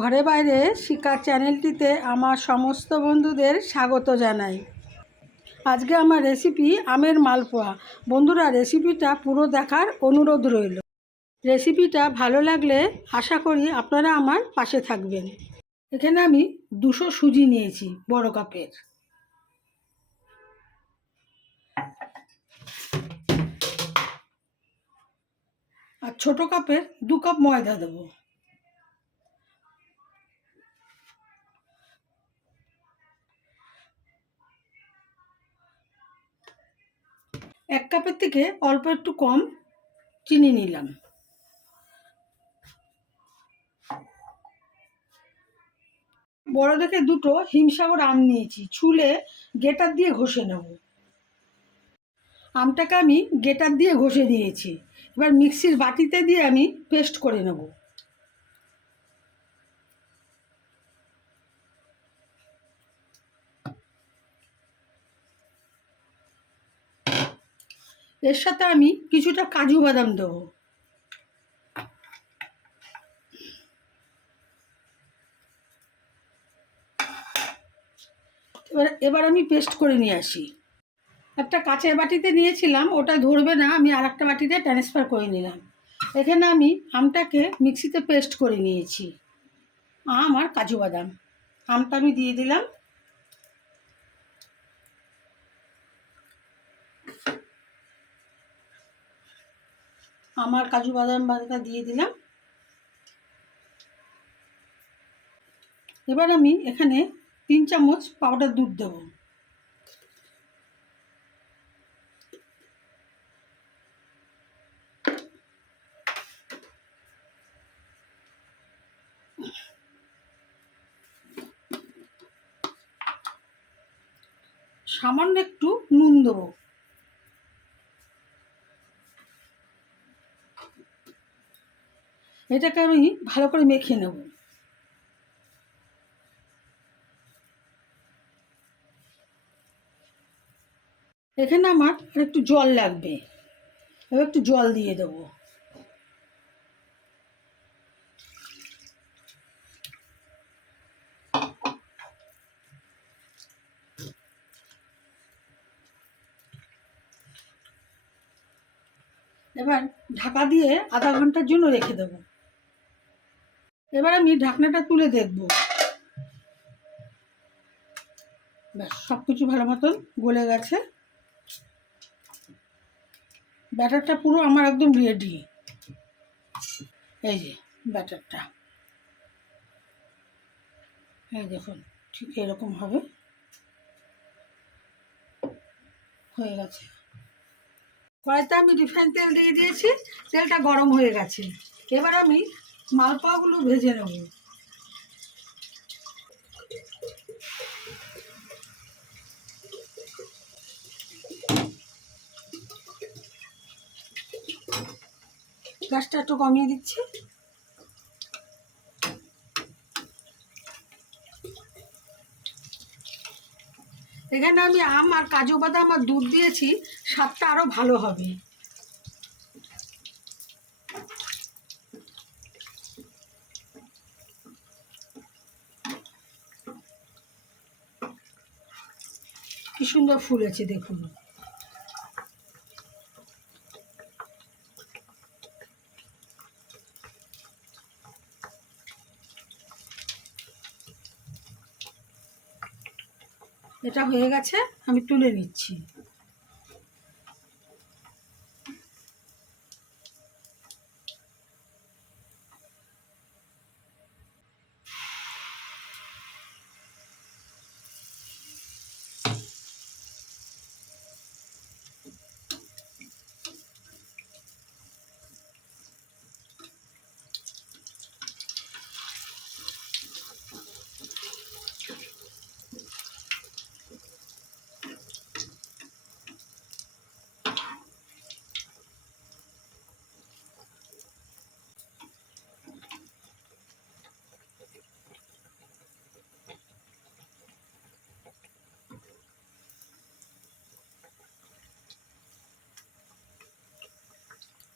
ঘরে বাইরে শিকার চ্যানেলটিতে আমার সমস্ত বন্ধুদের স্বাগত জানাই। আজকে আমার রেসিপি আমের মালপোয়া। বন্ধুরা, রেসিপিটা পুরো দেখার অনুরোধ রইল। রেসিপিটা ভালো লাগলে আশা করি আপনারা আমার পাশে থাকবেন। এখানে আমি দুশো সুজি নিয়েছি বড় কাপের। আর ছোট কাপের দু কাপ ময়দা দেবো। এক কাপের থেকে অল্প একটু কম চিনি নিলাম। বড় দেখে দুটো হিমসাগর আম নিয়েছি, ছুলে গেটার দিয়ে ঘষে নেব। আমটাকে আমি গেটার দিয়ে ঘষে দিয়েছি। এবার মিক্সির বাটিতে দিয়ে আমি পেস্ট করে নেব। এর সাথে আমি কিছুটা কাজু বাদাম দেবো। এবার এবার আমি পেস্ট করে নিয়ে আসি। একটা কাঁচের বাটিতে নিয়েছিলাম, ওটা ধরবে না, আমি আর একটা বাটিতে ট্রান্সফার করে নিলাম। এখানে আমি আমটাকে মিক্সিতে পেস্ট করে নিয়েছি। আম আর কাজু বাদাম। আমটা আমি দিয়ে দিলাম। আমার কাজু বাদাম বাদাটা দিয়ে দিলাম। এবার আমি এখানে তিন চামচ পাউডার দুধ দেবো। সামান্য একটু নুন দেবো। এটাকে আমি ভালো করে মেখে নেব। এখানে আমার একটু জল লাগবে। এবার একটু জল দিয়ে দেবো। এবার ঢাকা দিয়ে আধা ঘণ্টার জন্য রেখে দেবো। এবার আমি ঢাকনাটা তুলে দেখব। ব্যাস সব কিছু ভালো মতন গলে গেছে। ব্যাটারটা পুরো আমার একদম রেডি এই যে, ব্যাটারটা। হ্যাঁ দেখুন, ঠিক এরকম হবে। হয়ে গেছে। কড়াইতে আমি রিফাইন তেল দিয়ে দিয়েছি, তেলটা গরম হয়ে গেছে। এবার আমি মালপোয়াগুলো ভেজে নেব। গ্যাসটা একটু কমিয়ে দিচ্ছি। এখানে আমি আম আর কাজু বাদাম আর দুধ দিয়েছি, স্বাদটা আরও ভালো হবে। কি সুন্দর ফুল ফুলেছে দেখুন। এটা হয়ে গেছে আমি তুলে নিচ্ছি।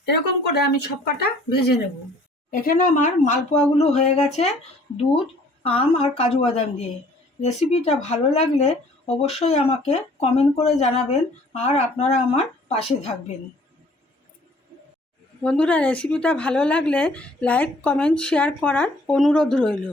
এরকম করে আমি সব ভেজে নেব। এখানে আমার মালপোয়াগুলো হয়ে গেছে, দুধ, আম আর কাজু বাদাম দিয়ে। রেসিপিটা ভালো লাগলে অবশ্যই আমাকে কমেন্ট করে জানাবেন আর আপনারা আমার পাশে থাকবেন। বন্ধুরা, রেসিপিটা ভালো লাগলে লাইক, কমেন্ট, শেয়ার করার অনুরোধ রইল।